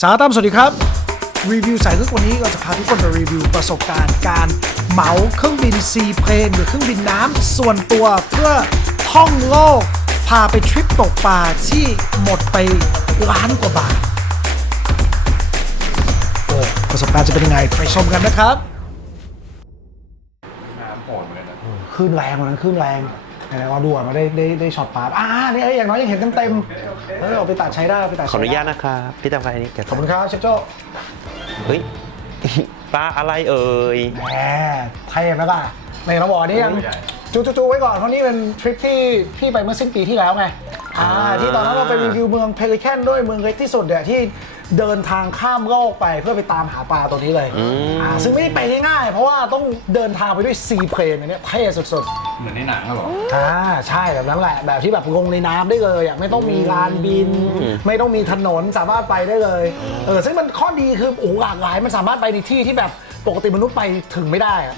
สาวตั้มสวัสดีครับ รีวิวสายลึกวันนี้เราจะพาทุกคนไปรีวิวประสบการณ์การเหมาเครื่องบินซีเพลนหรือเครื่องบินน้ำส่วนตัวเพื่อท่องโลก พาไปทริปตกปลาที่หมดไปล้านกว่าบาทโอ้ประสบการณ์จะเป็นยังไงไปชมกันนะครับ น้ำโหดเหมือนกันนะคลื่นแรงวันนั้นคลื่นแรง ไหนๆเราดูอะมาได้ได้ได้ช็อตปลาอ่านี่เอ้ยอย่างน้อยยังเห็นเต็มๆเออเอาไปตัดใช้ได้เอาไปตัดขอใช้อได้นุญาตนะครับพี่ตามใครอันนี้แกะขอบคุณครับเชฟโจ้เฮ้ย ปลาอะไรเอ่ย แหมเทพแล้วป่ะในเราบอกนี่ยังจูจูจูไว้ก่อนเพราะนี่เป็นทริปที่พี่ไปเมื่อสิ้นปีที่แล้วไงอ่าที่ตอนนั้นเราไปรีวิวเมืองเพลิแคนด้วยเมืองเล็กที่สุดเนี่ยที่ เดินทางข้ามโลกไปเพื่อไปตามหาปลาตัวนี้เลยอ่าซึ่งไม่ได้ไปง่ายๆเพราะว่าต้องเดินทางไปด้วยซีเพลนอันเนี้ยเท่สุดๆ เหมือนในหนังอะเหรอ อ่าใช่แบบนั้นแหละ แบบที่แบบลงในน้ำได้เลยอะไม่ต้องมีลานบิน ไม่ต้องมีถนนสามารถไปได้เลยเออซึ่งมันข้อดีคือโอ้โหหลากหลายมันสามารถไปในที่ที่แบบปกติมนุษย์ไปถึงไม่ได้อะ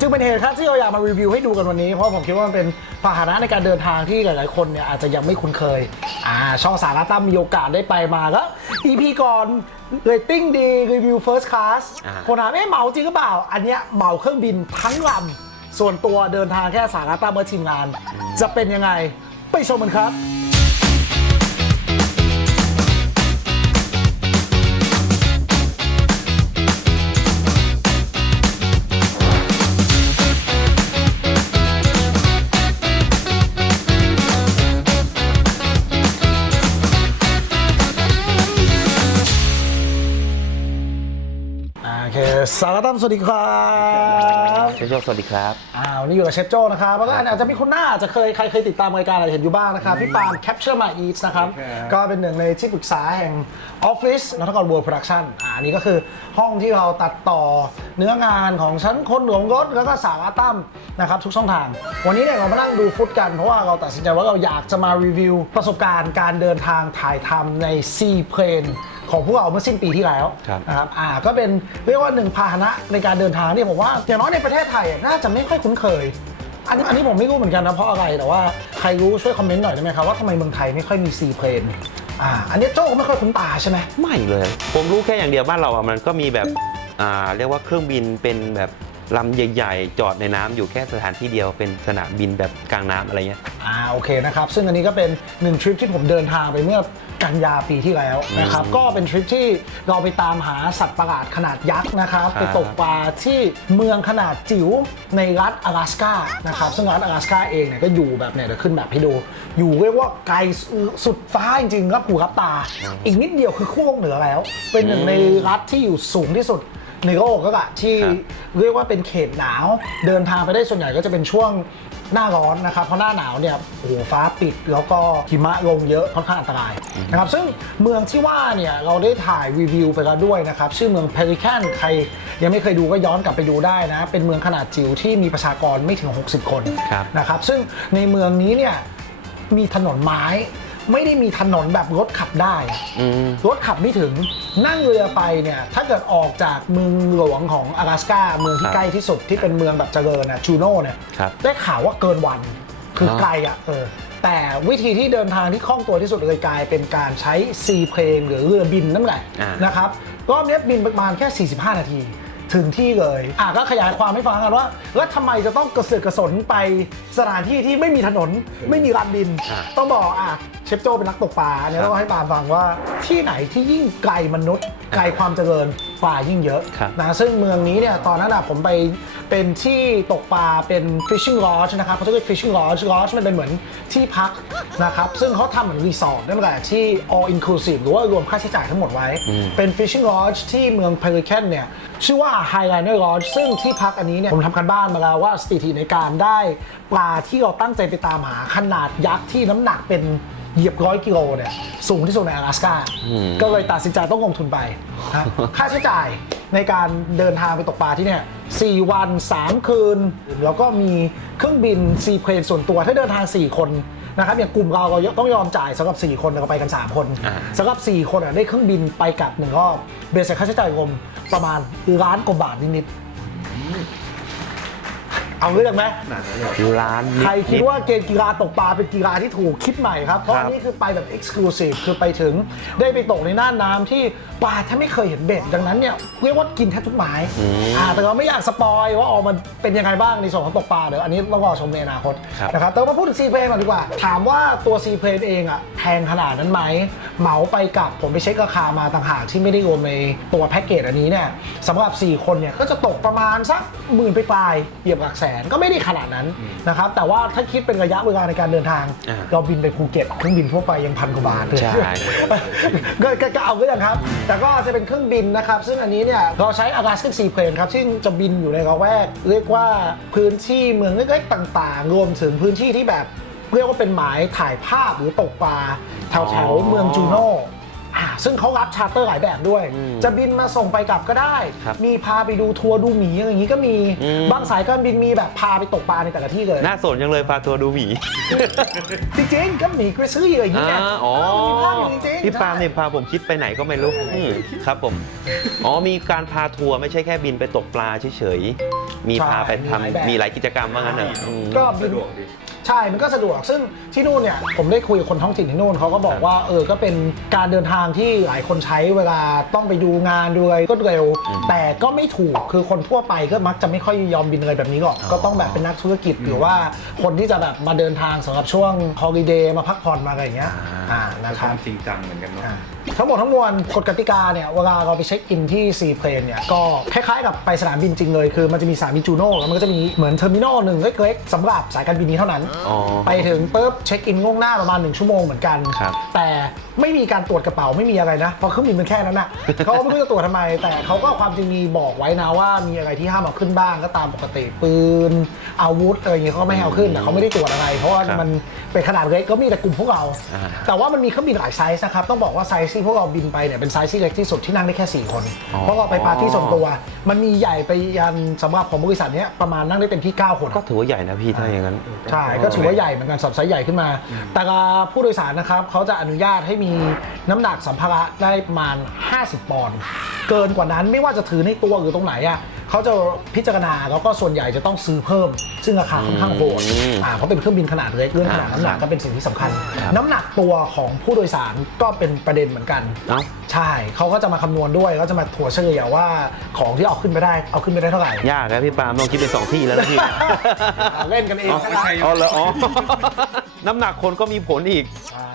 จึงเป็นเหตุครับที่เราอยากมารีวิวให้ดูกันวันนี้ เพราะผมคิดว่ามันเป็นพาหนะในการเดินทางที่หลาย ๆ คนเนี่ยอาจจะยังไม่คุ้นเคยอ่าช่องสาระตั้มมีโอกาสได้ไปมาก็ EP ก่อนเรตติ้งดีรีวิว First Class อ่า คนถามเอ๊ะเหมาจริงหรือเปล่า อันเนี้ยเหมาเครื่องบินทั้งลำส่วนตัวเดินทางแค่สาระตั้มเมื่อทีมงาน จะเป็นยังไงไปชมกันครับ วัสดีครับเชฟโจสวัสดีครับอ่าวันนี้อยู่กับเชฟโจ้นะครับแล้วก็อาจจะมีคนหน้าอาจจะเคยใครเคยติดตามรายการอาจจะเห็นอยู่บ้างนะครับพี่ปาล์ม Capture My Eats นะครับก็เป็นหนึ่งในที่ปรึกษาแห่งออฟฟิศนัทกร World Production อ่าอันนี้ก็คือห้องที่เราตัดต่อเนื้องานของชั้นคนหลวงรถแล้วก็สาระตั้มนะครับทุกช่องทาง วันนี้เนี่ยเรามานั่งดูฟุตกันเพราะว่าเราตัดสินใจว่าเราอยากจะมารีวิวประสบการณ์การเดินทางถ่ายทำใน Sea Plane ของพวกเราเมื่อสิ้นปีที่แล้วครับนะครับอ่าก็เป็นเรียกว่าหนึ่งพาหนะในการเดินทางเนี่ยผมว่าอย่างน้อยในประเทศไทยอะน่าจะไม่ค่อยคุ้นเคย อันนี้อันนี้ผมไม่รู้เหมือนกันนะเพราะอะไรแต่ว่าใครรู้ช่วยคอมเมนต์หน่อยได้ไหมครับว่าทำไมเมืองไทยไม่ค่อยมีซีเพลนอ่าอันนี้โจ้ก็ไม่ค่อยคุ้นตาใช่ไหมไม่เลย ผมรู้แค่อย่างเดียวบ้านเราอะมันก็มีแบบอ่าเรียกว่าเครื่องบินเป็นแบบ ลำใหญ่ๆ จอดในน้ำอยู่แค่สถานที่เดียวเป็นสนามบินแบบกลางน้ำอะไรเงี้ย อ่าโอเคนะครับซึ่งอันนี้ก็เป็นหนึ่งทริปที่ผมเดินทางไปเมื่อกันยาปีที่แล้วนะครับก็เป็นทริปที่เราไปตามหาสัตว์ประหลาดขนาดยักษ์นะครับ ครับ ไปตกปลาที่เมืองขนาดจิ๋วในรัฐ阿拉สกานะครับซึ่งรัฐ阿拉สกาเองเนี่ยก็อยู่แบบเนี่ยเดี๋ยวขึ้นแบบให้ดู อยู่เรียกว่าไกลสุดฟ้าจริงๆครับหูรับตา อีกนิดเดียวคือขั้วโลกเหนือแล้ว เป็นหนึ่งในรัฐที่อยู่สูงที่สุด ในโลกก็กะที่ครับเรียกว่าเป็นเขตหนาว เดินทางไปได้ส่วนใหญ่ก็จะเป็นช่วงหน้าร้อนนะครับเพราะหน้าหนาวเนี่ยโอ้โหฟ้าปิดแล้วก็หิมะลงเยอะค่อนข้างอันตรายนะครับซึ่งเมืองที่ว่าเนี่ยเราได้ถ่ายรีวิวไปแล้วด้วยนะครับชื่อเมืองเพลิแคนใครยังไม่เคยดูก็ย้อนกลับไปดูได้นะ เป็นเมืองขนาดจิ๋วที่มีประชากรไม่ถึง 60 คนครับ นะครับซึ่งในเมืองนี้เนี่ย มีถนนไม้ ไม่ได้มีถนนแบบรถขับได้อืม รถขับไม่ถึงนั่งเรือไปเนี่ยถ้าเกิดออกจากเมืองหลวงของ阿拉สกาเมืองที่ครับใกล้ที่สุดที่เป็นเมืองแบบเจริญนะจูโน่เนี่ยครับได้ข่าวว่าเกินวันคือออ ไกลอะเออแต่วิธีที่เดินทางที่คล่องตัวที่สุดเลยกลายเป็นการใช้ซีเพลนหรือเรือบินนั่นแหละอ่าน นะครับรอบนี้บินประมาณแค่ 45 นาที ถึงที่เลยอะก็ขยายความให้ฟังกันว่า แล้วทำไมจะต้องกระเสือกกระสนไปสถานที่ที่ไม่มีถนนไม่มีลานบินอ่าต้องบอกอะเชฟโจเป็นนักตกปลาอันนี้ครับต้องให้ปาล์มฟังว่าที่ไหนที่ยิ่งไกลมนุษย์ ไกลความเจริญปลายิ่งเยอะครับนะซึ่งเมืองนี้เนี่ยตอนนั้นอะผมไปเป็นที่ตกปลาเป็น fishing lodge นะครับเขาจะเรียก fishing lodge lodge มันเป็นเหมือนที่พักนะครับซึ่งเขาทำเหมือนรีสอร์ทนั่นแหละที่ all inclusive หรือว่ารวมค่าใช้จ่ายทั้งหมดไว้ เป็น fishing lodge ที่เมือง Pelican เนี่ยชื่อว่า Highliner Lodge ซึ่งที่พักอันนี้เนี่ยผมทำกันบ้านมาแล้วว่าสถิติในการได้ปลาที่เราตั้งใจไปตามหาขนาดยักษ์ที่น้ำหนักเป็น เหยียบร้อยกิโลเนี่ยสูงที่สุดใน阿拉สกาก็เลยตัดสินใจต้องลงทุนไปนะค่าใช้จ่ายในการเดินทางไปตกปลาที่เนี่ย4วัน 3 คืน แล้วก็มีเครื่องบินซีเพลนส่วนตัวถ้าเดินทาง 4 คนนะครับอย่างกลุ่มเราเราต้องยอมจ่ายสำหรับ 4 คนเราไปกัน 3 คนอ่าสำหรับ 4 คนอะได้เครื่องบินไปกลับหนึ่งรอบเบสค่าใช้จ่ายรวมประมาณล้านกว่าบาทนิดๆ เอาเรื่องไหมล้านใครคิดนิว่าเกมกีฬาตกปลาเป็นกีฬาที่ถูกคิดใหม่ครับ เพราะครับ อันนี้คือไปแบบ Exclusive คือไปถึงได้ไปตกในน่านน้ำที่ปลาแทบไม่เคยเห็นเบ็ด ดังนั้นเนี่ยเรียกว่ากินแทบทุกหมายอ่าแต่เราไม่อยากสปอยว่าออกมันเป็นยังไงบ้างในส่วนของตกปลาเดี๋ยวอันนี้ต้องรอชมในอนาคตครับ นะครับแต่มาพูดถึงซีเพลนก่อนดีกว่า ถามว่าตัวซีเพลนเองอะแพงขนาดนั้นไหมเหมาไปกับผมไปเช็คราคามาต่างหากที่ไม่ได้รวมในตัวแพ็กเกจอันนี้เนี่ยสำหรับ 4 คนเนี่ยก็จะตกประมาณสักหมื่นไปปลายๆเหยียบหลักแสนก็ไม่ได้ขนาดนั้นนะครับแต่ว่าถ้าคิดเป็นระยะเวลาในการเดินทาง อ่า เราบินไปภูเก็ตเครื่องบินทั่วไปยังพันกว่าบาทเลย ใช่ ก็ก็ก็เอาก็ยังครับ แต่ก็จะเป็นเครื่องบินนะครับ ซึ่งอันนี้เนี่ย เราใช้ Alaskan Seaplane ครับ ซึ่งจะบินอยู่ในระแวกเรียกว่าพื้นที่เมืองเล็กๆต่างๆ รวมถึงพื้นที่ที่แบบ เรียกว่าเป็นหมายถ่ายภาพหรือตกปลาแถวแถวๆเมืองจูโน่อ่า ซึ่งเขารับชาร์เตอร์หลายแบบด้วยอืมจะบินมาส่งไปกลับก็ได้ครับมีพาไปดูทัวร์ดูหมีอะไรอย่างนี้ก็มีอืมบางสายการบินมีแบบพาไปตกปลาในแต่ละที่เลยน่าสนจังเลยพาตัวดูหมีจริงๆก็หมีกระซื้ออย่างนี้เนี่ยอ่าอ๋อมันมีภาพอยู่จริงๆพี่ปาล์มเนี่ยพาผมคิดไปไหนก็ไม่รู้อืมครับผมอ๋อมีการพาทัวร์ไม่ใช่แค่บินไปตกปลาเฉยๆมีพาไปทำใช่มีหลายแบบมีหลายกิจกรรมว่างั้นเหรออืมก็บิน ใช่มันก็สะดวกซึ่งที่นู่นเนี่ยผมได้คุยกับคนท้องถิ่นที่นู่นเขาก็บอกว่าเออก็เป็นการเดินทางที่หลายคนใช้เวลาต้องไปดูงานดูอะไรก็เร็ว แต่ก็ไม่ถูกคือคนทั่วไปก็มักจะไม่ค่อยยอมบินอะไรแบบนี้หรอกก็ต้องแบบเป็นนักธุรกิจหรือว่าคนที่จะแบบมาเดินทางสำหรับช่วงฮอลิเดย์มาพักผ่อนมาอะไรอย่างเงี้ยอ่านะคต้รัอบงจริงจังเหมือนกันเนาะ อ่า ทั้งหมดทั้งมวลกฎกติกาเนี่ยเวลาเราไปเช็คอินที่ซีเพลนเนี่ยก็คล้ายๆกับไปสนามบินจริงเลยคือมันจะมีสนามบินจูโน่แล้วมันก็จะมีเหมือนเทอร์มินอลหนึ่งเล็กๆสำหรับสายการบินนี้เท่านั้น อ๋อ ไปถึงปุ๊บเช็คอินล่วงหน้าประมาณ 1 ชั่วโมงเหมือนกัน ครับ แต่ ไม่มีการตรวจกระเป๋าไม่มีอะไรนะเพราะเครื่องบินมันแค่นั้นนะเขาก็ไม่รู้จะตรวจทำไม แต่เขาก็ความจริงมีบอกไว้นะว่ามีอะไรที่ห้ามเอาขึ้นบ้างก็ตามปกติปืน อาวุธอะไรอย่างเงี้ยเขาก็ไม่ให้เอาขึ้นแต่เขาไม่ได้ตรวจอะไร เพราะว่าครับมันเป็นขนาดเล็กก็มีแต่กลุ่มพวกเรา อ่า แต่ว่ามันมีเครื่องบินหลายไซส์นะครับต้องบอกว่าไซส์ที่พวกเราบินไปเนี่ยเป็นไซส์ที่เล็กที่สุดที่นั่งได้แค่ 4 คนอ๋อเพราะเราไปปาร์ตี้ส่วนตัว มันมีใหญ่ไปยันสำหรับของบริษัทเนี้ยประมาณนั่งได้เต็มที่9คน ก็ถือว่าใหญ่นะพี่ถ้าอย่างนั้น ใช่ ก็ถือว่าใหญ่เหมือนกันสับไซส์ใหญ่ขึ้นมา แต่ละผู้โดยสารนะครับเขาจะอนุญาตให้มีน้ำหนักสัมภาระได้ประมาณ 50 ปอนด์เกินกว่านั้นไม่ว่าจะถือในตัวหรือตรงไหนอะเขาจะพิจารณาแล้วก็ส่วนใหญ่จะต้องซื้อเพิ่ม ซึ่งราคาค่อนข้างโหดอืมอ่าเพราะเป็นเครื่องบินขนาดเล็กเรื่องขนาดอ่าน้ำหนักครับก็เป็นสิ่งที่สำคัญครับน้ำหนักตัวของผู้โดยสารก็เป็นประเด็นเหมือนกัน เอ้า ใช่เขาก็จะมาคำนวณด้วยเขาจะมาถัวเฉลี่ยว่าของที่เอาขึ้นไปได้เอาขึ้นไปได้เท่าไหร่ ยากนะพี่ปาล์มต้องคิดเป็นสองที่แล้วนะพี่อ่าเล่นกันเองอ๋อนะครับอ๋อเหรออ๋อ น้ำหนักคนก็มีผลอีก ใช่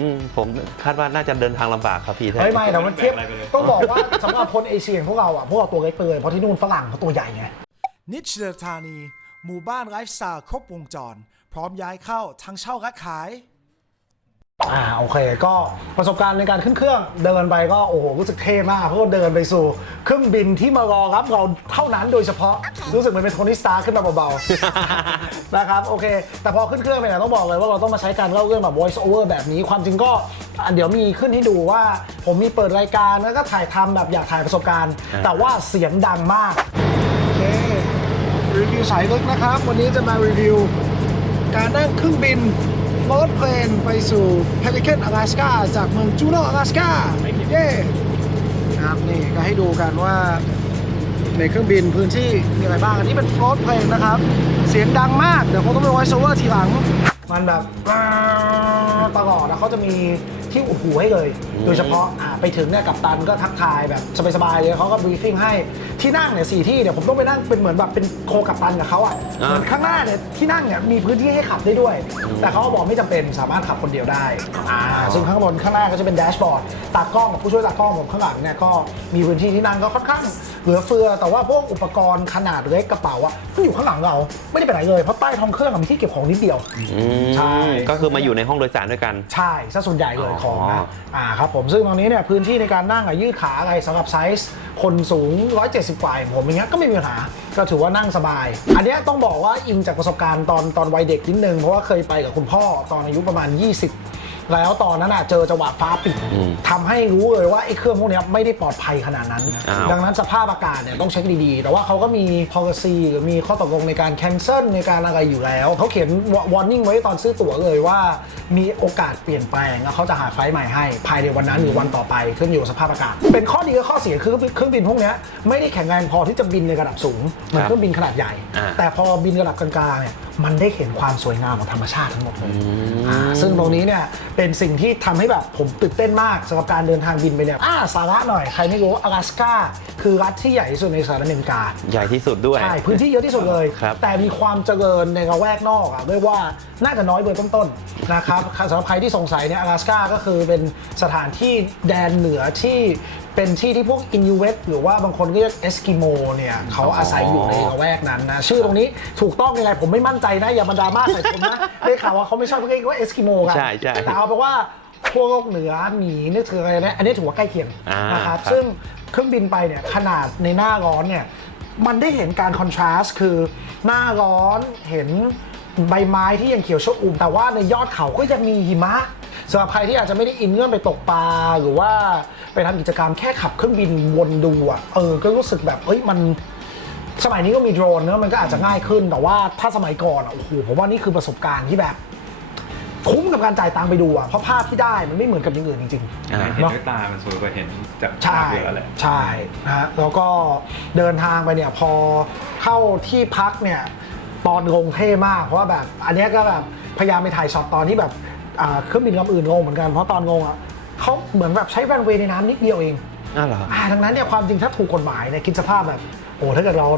อืมผมคาดว่าน่าจะเดินทางลำบากครับพี่ถ้าเฮ้ยไม่แต่มันเทียบแบ่งอะไรไปเลยต้องบอกว่าสำหรับคนเอเชียอย่างพวกเราอะพวกเราตัวเล็กไปเลยเพราะที่นู่นฝรั่งเขาตัวใหญ่ไง นิชเดอร์ธานี หมู่บ้านไลฟ์สไตล์ครบวงจร พร้อมย้ายเข้าทั้งเช่าและขาย อ่าโอเค ก็ประสบการณ์ในการขึ้นเครื่องเดินไปก็โอ้โหรู้สึกเท่มากเพราะว่าเดินไปสู่เครื่องบินที่มารอรับเราเท่านั้นโดยเฉพาะรู้สึกเหมือนเป็นโทนี่สตาร์ขึ้นมาเบาๆ นะครับโอเค แต่พอขึ้นเครื่องไปเนี่ยต้องบอกเลยว่าเราต้องมาใช้การเล่าเรื่องแบบ voice over แบบนี้ความจริงก็อะเดี๋ยวมีขึ้นให้ดูว่า ผมมีเปิดรายการแล้วก็ถ่ายทำแบบอยากถ่ายประสบการณ์อ่าแต่ว่าเสียงดังมากโอเครีวิวสายลึกนะครับ วันนี้จะมารีวิวการนั่งเครื่องบิน โฟลดเพลนไปสู่ Pelican Alaska จากเมืองจูโน่ Alaska เย้นะครับนี่ก็ให้ดูกันว่าในเครื่องบินพื้นที่มีอะไรบ้าง อันนี้เป็นโฟลดเพลนนะครับ เสียงดังมาก เดี๋ยวคงต้องไปไว้โซเวอร์ทีหลัง มันแบบตลอดแล้วเขาจะมีที่อุดหูให้เลย โดยเฉพาะอ่าไปถึงเนี่ยกับตันก็ทักทายแบบสบายๆเลยเขาก็บรีฟิ้งให้ที่นั่งเนี่ยสี่ที่เดี๋ยวผมต้องไปนั่งเป็นเหมือนแบบเป็นโคกับตันกับเขาอะอ่า เหมือนข้างหน้าเนี่ยที่นั่งเนี่ยมีพื้นที่ให้ขับได้ด้วย แต่เขาก็บอกไม่จำเป็นสามารถขับคนเดียวได้อ่าซึ่งข้างบนข้างหน้าก็จะเป็นแดชบอร์ดตากล้องกับผู้ช่วยตากล้องผมข้างหลังเนี่ยก็มีพื้นที่ที่นั่งก็ค่อนข้างเหลือเฟือ แต่ว่าพวกอุปกรณ์ขนาดเล็กกระเป๋าอะก็อยู่ข้างหลังเราไม่ได้ไปไหนเลยเพราะใต้ท้องเครื่องอะมีที่เก็บของนิดเดียว อืมใช่ ก็คือมาอยู่ในห้องโดยสารด้วยกัน ใช่ซะส่วนใหญ่เลยของอ๋นะออ่าครับผมซึ่งตรงนี้เนี่ยพื้นที่ในการนั่งอะยืดขาอะไรสำหรับไซส์คนสูง 170 กว่าอย่างผมอย่างเงี้ยก็ไม่มีปัญหาก็ถือว่านั่งสบาย อันเนี้ยต้องบอกว่าอิงจากประสบการณ์ตอนตอนวัยเด็กนิดนึงเพราะว่าเคยไปกับคุณพ่อตอนอายุประมาณ 20 แล้วตอนนั้นอะเจอจังหวะฟ้าปิดอืมทำให้รู้เลยว่าไอ้เครื่องพวกเนี้ยไม่ได้ปลอดภัยขนาดนั้น อ้าว ดังนั้นสภาพอากาศเนี่ยต้องเช็คดีๆ แต่ว่าเขาก็มี policy หรือมีข้อตกลงในการ cancel ในการอะไรอยู่แล้ว เขาเขียน warning ไว้ตอนซื้อตั๋วเลยว่า มีโอกาสเปลี่ยนแปลงแล้วเขาจะหาไฟล์ใหม่ให้ ภายในวันนั้นหรือวันต่อไปขึ้นอยู่กับสภาพอากาศ เป็นข้อดีกับข้อเสียคือเครื่องบินพวกเนี้ยไม่ได้แข็งแรงพอที่จะบินในระดับสูงเหมือนเครื่องบินขนาดใหญ่ อ่า แต่พอบินระดับกลางๆเนี่ยมันได้เห็นความสวยงามของธรรมชาติทั้งหมดเลยอ่าซึ่งตรงนี้เนี่ยเป็นสิ่งที่ทำให้แบบผมตื่นเต้นมากสำหรับการเดินทางบินไปเนี่ยอ่าสาระหน่อย ใครไม่รู้อลาสกาคือรัฐที่ใหญ่ที่สุดในสหรัฐอเมริกา ใหญ่ที่สุดด้วย ใช่ พื้นที่เยอะที่สุดเลยครับแต่มีความเจริญในระแวกนอกอะเรียกว่าน่าจะน้อยเบอร์ต้นๆนะครับสำหรับใครที่สงสัยเนี่ยอลาสกาก็คือเป็นสถานที่แดนเหนือที่ เป็นที่ที่พวกอินยูเวตหรือว่าบางคนก็เรียกเอสกิโมเนี่ยเขาอาศัยอยู่ในระแวกนั้นนะ ชื่อตรงนี้ถูกต้องยังไงผมไม่มั่นใจนะ อย่ามาดราม่าใส่ผมนะ ได้ข่าวว่าเขาไม่ชอบเรียกว่าเอสกิโมกันใช่ใช่แต่เอาเป็นว่าพวกโลกเหนือหมีนึกถึงอะไรนะอันนี้ถือว่าใกล้เคียงอ่านนะครับครับซึ่งเครื่องบินไปเนี่ยขนาดในหน้าร้อนเนี่ยมันได้เห็นการคอนทราสต์คือหน้าร้อนเห็นใบไม้ที่ยังเขียวชอุ่มแต่ว่าในยอดเขาก็ยังมีหิมะ สำหรับใครที่อาจจะไม่ได้อินเงื่อนไปตกปลาหรือว่าไปทำกิจกรรมแค่ขับเครื่องบินวนดูอะเออก็รู้สึกแบบเอ้ยมันสมัยนี้ก็มีโดรนเนอะมันก็อาจจะง่ายขึ้นแต่ว่าถ้าสมัยก่อนอะโอ้โหผมว่านี่คือประสบการณ์ที่แบบ คุ้มกับการจ่ายตังค์ไปดูอะเพราะภาพที่ได้มันไม่เหมือนกับอย่างอื่นจริงอ่าเห็นเนาะด้วยตา มันสวยกว่าเห็นจากใช่ภาพเรือแหละใช่นะฮะแล้วก็เดินทางไปเนี่ยพอเข้าที่พักเนี่ยตอนงงเท่มากเพราะว่าแบบ อันเนี้ยก็แบบพยายามไปถ่ายช็อตตอนที่แบบอ่า เครื่องบินลำอื่นงงเหมือนกันเพราะตอนงงอะเขาเหมือนแบบใช้รันเวย์ในน้ำนิดเดียวเองอ้าวเหรออ่าดังนั้นเนี่ยความจริงถ้าถูกกฎหมายเนี่ยคิดสภาพแบบ โอ้ถ้าเกิดเรา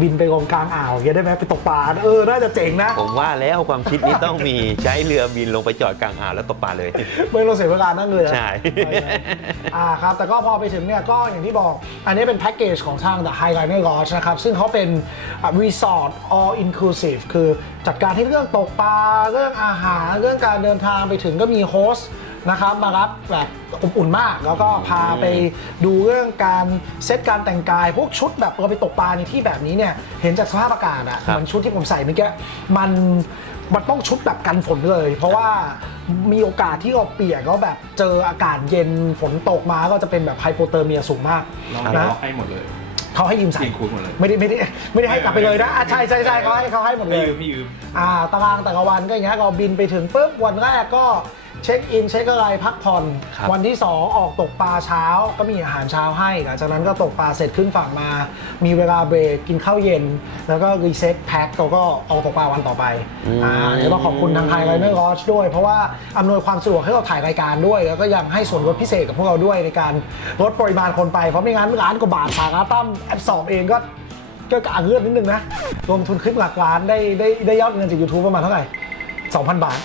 บินไปกองกลางอ่าวอย่างเงี้ยได้ไหมไปตกปลาเออน่าจะเจ๋งนะ ผมว่าแล้วความคิดนี้ต้องมีใช้เรือบินลงไปจอดกลางอ่าวแล้วตกปลาเลย ไม่เราเสียเวลานั่งเรือใช่อ่าครับแต่ก็พอไปถึงเนี่ยก็อย่างที่บอก อันนี้เป็นแพ็กเกจของทาง The Highliner Lodge นะครับ ซึ่งเขาเป็นรีสอร์ท all inclusive คือจัดการที่เรื่องตกปลาเรื่องอาหารเรื่องการเดินทางไปถึงก็มีโฮสต์ นะครับมารับแบบอบอุ่นมาก แล้วก็พาไปดูเรื่องการเซตการแต่งกาย พวกชุดแบบเราไปตกปลาในที่แบบนี้เนี่ยเห็นจากสภาพอากาศอะครับเหมือนชุดที่ผมใส่เมื่อกี้มันมันต้องชุดแบบกันฝนเลย เพราะว่ามีโอกาสที่เราเปียกแล้วแบบเจออากาศเย็นฝนตกมาก็จะเป็นแบบไฮโปเทอร์เมียสูงมากเรานะล็อกให้หมดเลยเขาให้ยืมใส่ยิงคูณหมดเลยไม่ได้ไม่ได้ไม่ได้ให้กลับไปเลยนะอะใช่ใช่ใช่เขาให้เขาให้หมดเลไม่ยยืมไม่ยืมอ่าตารางแต่ละวันก็อย่างเงี้ยเราบินไปถึงปุ๊บวันแรกก็ เช็คอินเช็คอะไรพักผ่อน ครับวันที่ 2 ออกตกปลาเช้าก็มีอาหารเช้าให้หลังจากนั้นก็ตกปลาเสร็จขึ้นฝั่งมา มีเวลาเบรกกินข้าวเย็น แล้วก็รีเซ็ตแพ็คเราก็ออกตกปลาวันต่อไปอ่าเดี๋ยวต้องขอบคุณทางไทยไลเนอร์ลอชด้วย เพราะว่าอำนวยความสะดวกให้เราถ่ายรายการด้วย แล้วก็ยังให้ส่วนลดพิเศษกับพวกเราด้วยในการลดปริมาณคนไปเพราะไม่งั้นร้านกว่าบาทสาระตั้มแอปสอบเองก็ก็กระเงื่อนนิดนึงนะลงทุนคลิปหลักล้านได้ได้ได้ยอดเงินจาก YouTube ประมาณเท่าไหร่2,000 บาท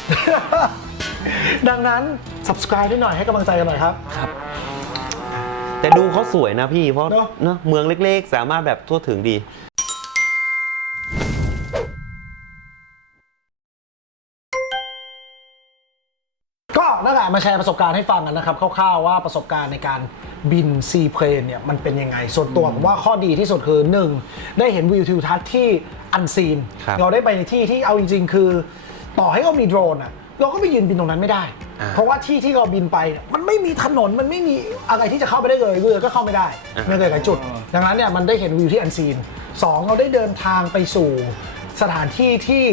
ดังนั้น subscribe ด้วยหน่อยให้กำลังใจกันหน่อยครับ แต่ดูเขาสวยนะพี่ เพราะเนอะ เนอะเมืองเล็กๆ สามารถแบบทั่วถึงดีก็นั่นแหละมาแชร์ประสบการณ์ให้ฟังกันนะครับคร่าวๆว่าประสบการณ์ในการบินซีเพลนเนี่ยมันเป็นยังไง ส่วนตัวผมว่าข้อดีที่สุดคือ 1. ได้เห็นวิวทิวทัศน์ที่อันซีนครับเราได้ไปในที่ที่เอาจริงๆ คือ ต่อให้เรามีโดรนอะ เราก็ไปยืนบินตรงนั้นไม่ได้ อ่าเพราะว่าที่ที่เราบินไปเนี่ยมันไม่มีถนนมันไม่มีอะไรที่จะเข้าไปได้เลยเรือก็เข้าไม่ได้อ่า ในหลายๆจุด ดังนั้นเนี่ยมันได้เห็นวิวที่อันซีนสองเราได้เดินทางไปสู่สถานที่ที่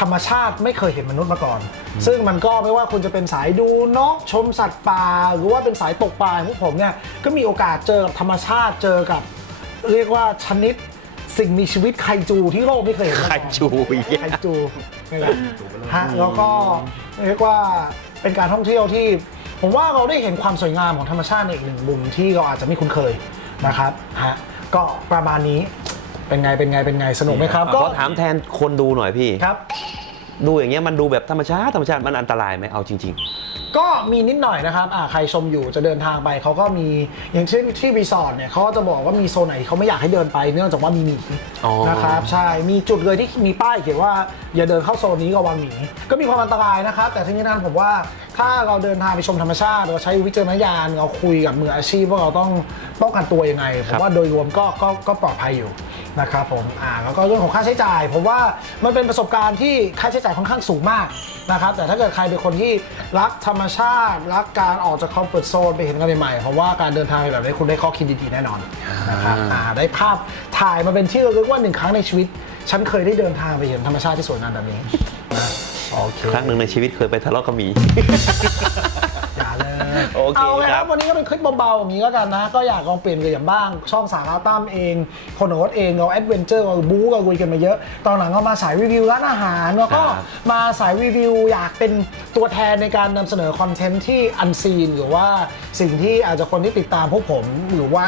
ธรรมชาติไม่เคยเห็นมนุษย์มาก่อน ซึ่งมันก็ไม่ว่าคุณจะเป็นสายดูนกชมสัตว์ป่าหรือว่าเป็นสายตกปลาอย่างพวกผมเนี่ยก็มีโอกาสเจอกับธรรมชาติเจอกับ เรียกว่าชนิดสิ่งมีชีวิตไคจูที่โลกไม่เคยเห็นมาก่อน ไคจูอีกไคจูนี่แหละฮะแล้วก็ เรียกว่าเป็นการท่องเที่ยวที่ ผมว่าเราได้เห็นความสวยงามของธรรมชาติในอีกหนึ่งมุมที่เราอาจจะไม่คุ้นเคยนะครับฮะก็ประมาณนี้เป็นไงเป็นไงเป็นไงสนุกไหมครับขอถามแทนคนดูหน่อยพี่ครับ ดูอย่างเงี้ยมันดูแบบธรรมชาติธรรมชาติมันอันตรายไหมเอาจริง ก็มีนิดหน่อยนะครับอ่าใครชมอยู่จะเดินทางไปเขาก็มีอย่างเช่นที่รีสอร์ทเนี่ยเขาก็จะบอกว่ามีโซนไหนเขาไม่อยากให้เดินไปเนื่องจากว่ามีหมีอ๋อ นะครับใช่มีจุดเลยที่มีป้ายเขียนว่าอย่าเดินเข้าโซนนี้ระวังหมีก็มีความอันตรายนะครับ แต่ทั้งนี้นั้นผมว่าถ้าเราเดินทางไปชมธรรมชาติเราใช้วิจารณญาณเราคุยกับมืออาชีพว่าเราต้องป้องกันตัวยังไงผมว่าโดยรวมก็ก็ก็ปลอดภัยอยู่ นะครับผมอ่าแล้วก็เรื่องของค่าใช้จ่ายผมว่ามันเป็นประสบการณ์ที่ค่าใช้จ่ายค่อนข้างสูงมากนะครับแต่ถ้าเกิดใครเป็นคนที่รักธรรมชาติ รักการออกจากคอมฟอร์ทโซนไปเห็นกันใหม่ๆผมว่าการเดินทางไปแบบนี้คุณได้ข้อคิดดีๆแน่นอนนะครับอ่าได้ภาพถ่ายมาเป็นที่ระลึกว่าหนึ่งครั้งในชีวิต ฉันเคยได้เดินทางไปเห็นธรรมชาติที่สวยงามแบบนี้นะโอเค ครั้งหนึ่งในชีวิตเคยไปทะเลาะกับหมีอย่าเลย โอเคเอาไงคครัรับบ วันนี้ก็เป็นคลิปเบาๆอย่างนี้แล้วกันนะ ก็อยากลองเปลี่ยนเปลี่ยนบ้าง ช่องสาราตั้มเอง คนโน้ตเองเราแอดเวนเจอร์เราบู๊เราลุยกันมาเยอะ ตอนหลังก็มาสายรีวิวร้านอาหาร แล้วก็ครับมาสายรีวิวอยากเป็นตัวแทนในการนำเสนอคอนเทนต์ที่อันซีนหรือว่าสิ่งที่อาจจะคนที่ติดตามพวกผม หรือว่า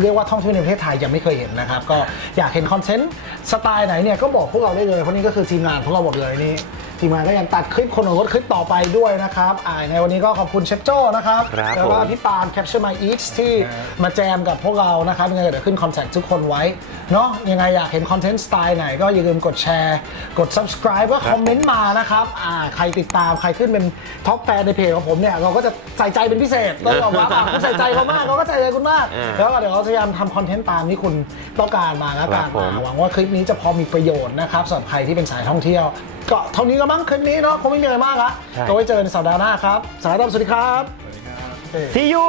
เรียกว่าท่องเที่ยวในประเทศไทยยังไม่เคยเห็นนะครับ ก็อยากเห็นคอนเทนต์สไตล์ไหนเนี่ยก็บอกพวกเราได้เลยเพราะนี่ก็คือทีมงานพวกเราหมดเลยนี่ ทีมงานก็ยังตัดคลิปคนของรถคลิปต่อไปด้วยนะครับอ่าในวันนี้ก็ขอบคุณเชฟโจ้นะครับครับแล้วก็ผม พี่ปาล์ม Capture My Eats ที่มาแจมกับพวกเรานะครับยังไงเดี๋ยวขึ้นคอนแทคทุกคนไว้ เนาะยังไงอยากเห็นคอนเทนต์สไตล์ไหนก็อย่าลืมกดแชร์ กด subscribe ก็คอมเมนต์มานะครับอ่าใครติดตามใครขึ้นเป็นท็อปแฟนในเพจของผมเนี่ยเราก็จะใส่ใจเป็นพิเศษต้องบอกว่าอะคุณใส่ใจเขามากเขาก็ใส่ใจคุณมาก อ่าแล้วก็เดี๋ยวเราจะพยายามทำคอนเทนต์ตามที่คุณต้องการมาแล้วครักันบผม อ่าหวังว่าคลิปนี้จะพอมีประโยชน์นะครับสำหรับใครที่เป็นสายท่องเที่ยว ก็เท่านี้ก็มั้งคลิปนี้เนาะคงไม่มีอะไรมากละใช่ก็ไว้เจอกันในสัปดาห์หน้าครับสวัสดีครับสวัสดีครับ See you